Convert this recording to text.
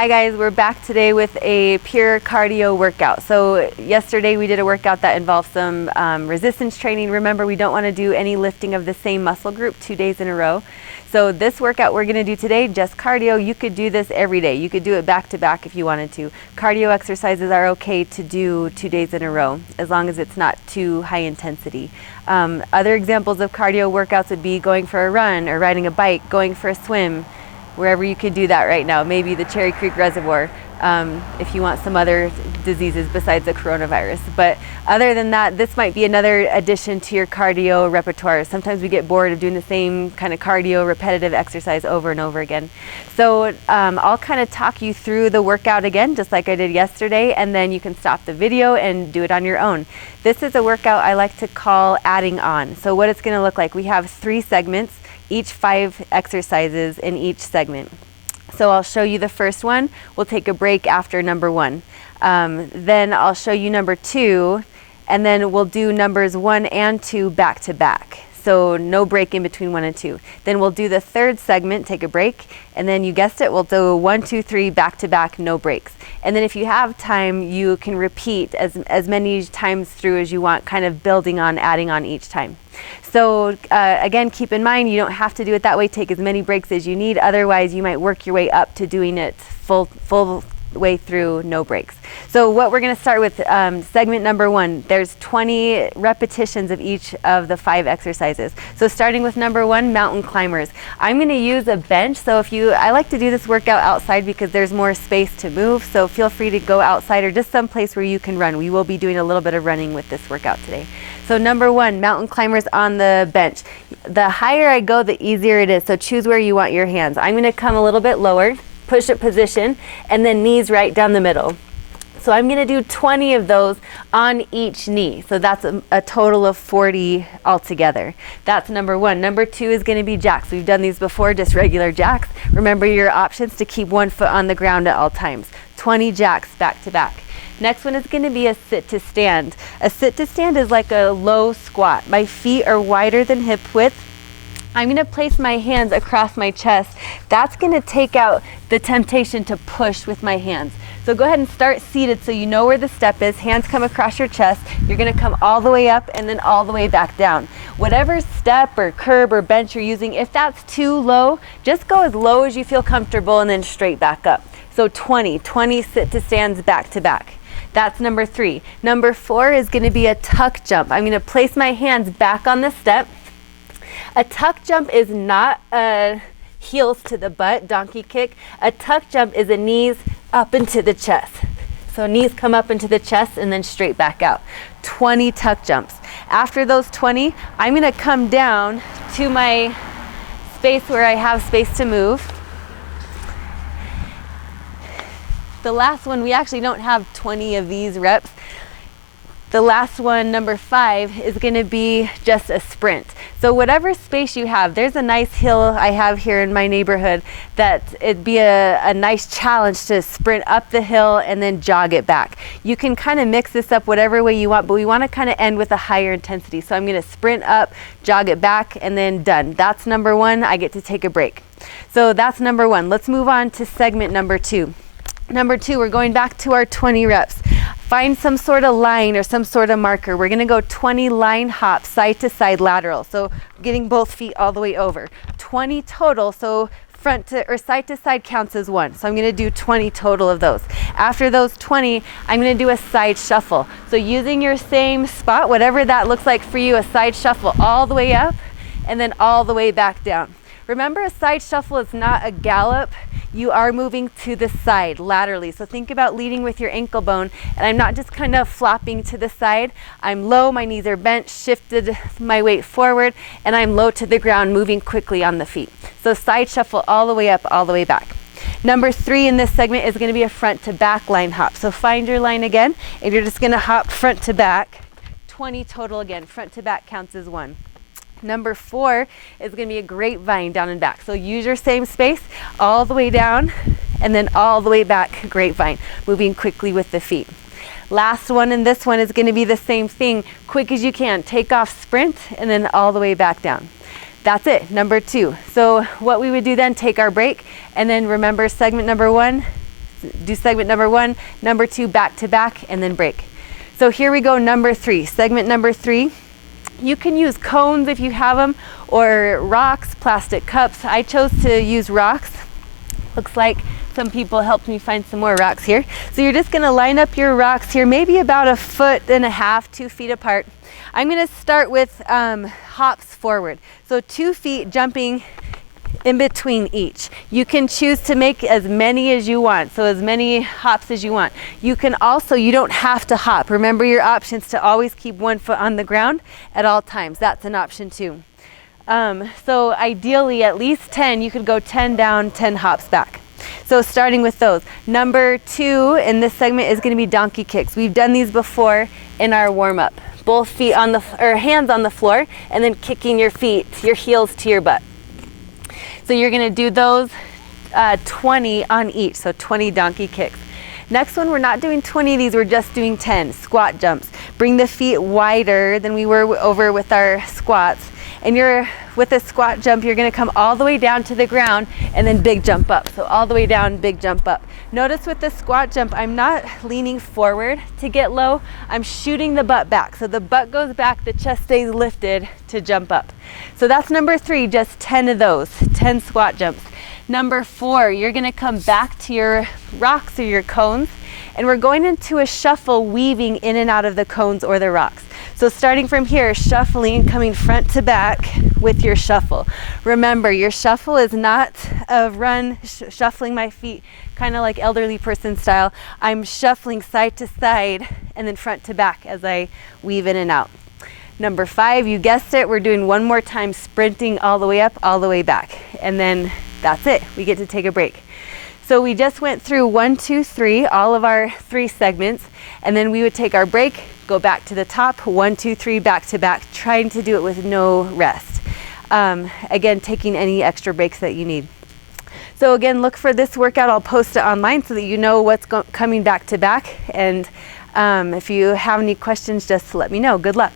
Hi guys, we're back today with a pure cardio workout. So yesterday we did a workout that involved some resistance training. Remember, we don't want to do any lifting of the same muscle group 2 days in a row. So this workout we're going to do today, just cardio. You could do this every day. You could do it back to back if you wanted to. Cardio exercises are okay to do 2 days in a row, as long as it's not too high intensity. Other examples of cardio workouts would be going for a run or riding a bike, going for a swim, wherever you could do that right now. Maybe the Cherry Creek Reservoir, if you want some other diseases besides the coronavirus. But other than that, this might be another addition to your cardio repertoire. Sometimes we get bored of doing the same kind of cardio repetitive exercise over and over again. So I'll kind of talk you through the workout again, just like I did yesterday, and then you can stop the video and do it on your own. This is a workout I like to call adding on. So what it's going to look like, we have 3 segments, each 5 exercises in each segment. So I'll show you the first one. We'll take a break after number 1. Then I'll show you number 2, and then we'll do numbers 1 and 2 back to back. So no break in between 1 and 2. Then we'll do the 3rd segment, take a break, and then you guessed it, we'll do 1, 2, 3 back to back, no breaks. And then if you have time, you can repeat as many times through as you want, kind of building on, adding on each time. So again, keep in mind, you don't have to do it that way. Take as many breaks as you need. Otherwise, you might work your way up to doing it full way through, no breaks. So what we're going to start with, segment number 1, there's 20 repetitions of each of the 5 exercises. So starting with number 1, mountain climbers. I'm going to use a bench. So I like to do this workout outside because there's more space to move. So feel free to go outside or just someplace where you can run. We will be doing a little bit of running with this workout today. So number 1, mountain climbers on the bench. The higher I go, the easier it is. So choose where you want your hands. I'm going to come a little bit lower, push-up position, and then knees right down the middle. So I'm going to do 20 of those on each knee. So that's a total of 40 altogether. That's number 1. Number 2 is going to be jacks. We've done these before, just regular jacks. Remember your options to keep 1 foot on the ground at all times. 20 jacks back to back. Next one is going to be a sit to stand. A sit to stand is like a low squat. My feet are wider than hip width. I'm going to place my hands across my chest. That's going to take out the temptation to push with my hands. So go ahead and start seated so you know where the step is. Hands come across your chest. You're going to come all the way up and then all the way back down. Whatever step or curb or bench you're using, if that's too low, just go as low as you feel comfortable and then straight back up. So 20 sit to stands back to back. That's number 3. Number 4 is going to be a tuck jump. I'm going to place my hands back on the step. A tuck jump is not a heels to the butt, donkey kick. A tuck jump is a knees up into the chest. So knees come up into the chest and then straight back out. 20 tuck jumps. After those 20, I'm going to come down to my space where I have space to move. The last one, we actually don't have 20 of these reps. The last one, number 5, is going to be just a sprint. So whatever space you have, there's a nice hill I have here in my neighborhood that it'd be a nice challenge to sprint up the hill and then jog it back. You can kind of mix this up whatever way you want, but we want to kind of end with a higher intensity. So I'm going to sprint up, jog it back, and then done. That's number 1. I get to take a break. So that's number 1. Let's move on to segment number 2. Number 2, we're going back to our 20 reps. Find some sort of line or some sort of marker. We're going to go 20 line hops, side to side lateral. So getting both feet all the way over. 20 total, so front to or side to side counts as 1. So I'm going to do 20 total of those. After those 20, I'm going to do a side shuffle. So using your same spot, whatever that looks like for you, a side shuffle all the way up and then all the way back down. Remember, a side shuffle is not a gallop. You are moving to the side laterally. So think about leading with your ankle bone, and I'm not just kind of flopping to the side. I'm low, my knees are bent, shifted my weight forward, and I'm low to the ground, moving quickly on the feet. So side shuffle all the way up, all the way back. Number 3 in this segment is going to be a front to back line hop. So find your line again, and you're just going to hop front to back. 20 total again. Front to back counts as 1. Number 4 is going to be a grapevine down and back. So use your same space all the way down and then all the way back, grapevine, moving quickly with the feet. Last one, and this one is going to be the same thing. Quick as you can. Take off, sprint, and then all the way back down. That's it, number 2. So what we would do then, take our break, and then remember segment number 1, do segment number 1, number 2 back to back, and then break. So here we go, number 3. Segment number 3. You can use cones if you have them, or rocks, plastic cups. I chose to use rocks. Looks like some people helped me find some more rocks here. So you're just gonna line up your rocks here, maybe about 1.5 feet, 2 feet apart. I'm gonna start with hops forward. So 2 feet jumping in between each. You can choose to make as many as you want, so as many hops as you want. You can also, you don't have to hop. Remember your options to always keep 1 foot on the ground at all times. That's an option too. So ideally at least 10, you could go 10 down, 10 hops back. So starting with those. Number 2 in this segment is going to be donkey kicks. We've done these before in our warm-up. Both feet on the, or hands on the floor, and then kicking your feet, your heels to your butt. So you're going to do those 20 on each, so 20 donkey kicks. Next one, we're not doing 20 of these, we're just doing 10 squat jumps. Bring the feet wider than we were over with our squats. And with a squat jump, you're gonna come all the way down to the ground and then big jump up. So all the way down, big jump up. Notice with the squat jump, I'm not leaning forward to get low, I'm shooting the butt back. So the butt goes back, the chest stays lifted to jump up. So that's number 3, just 10 of those, 10 squat jumps. Number 4, you're gonna come back to your rocks or your cones, and we're going into a shuffle, weaving in and out of the cones or the rocks. So starting from here, shuffling, coming front to back with your shuffle. Remember, your shuffle is not a run, shuffling my feet, kind of like elderly person style. I'm shuffling side to side and then front to back as I weave in and out. Number 5, you guessed it, we're doing one more time, sprinting all the way up, all the way back. And then that's it, we get to take a break. So we just went through 1, 2, 3, all of our 3 segments, and then we would take our break, go back to the top, 1, 2, 3, back to back, trying to do it with no rest. Again, taking any extra breaks that you need. So again, look for this workout. I'll post it online so that you know what's coming back to back. And if you have any questions, just let me know. Good luck.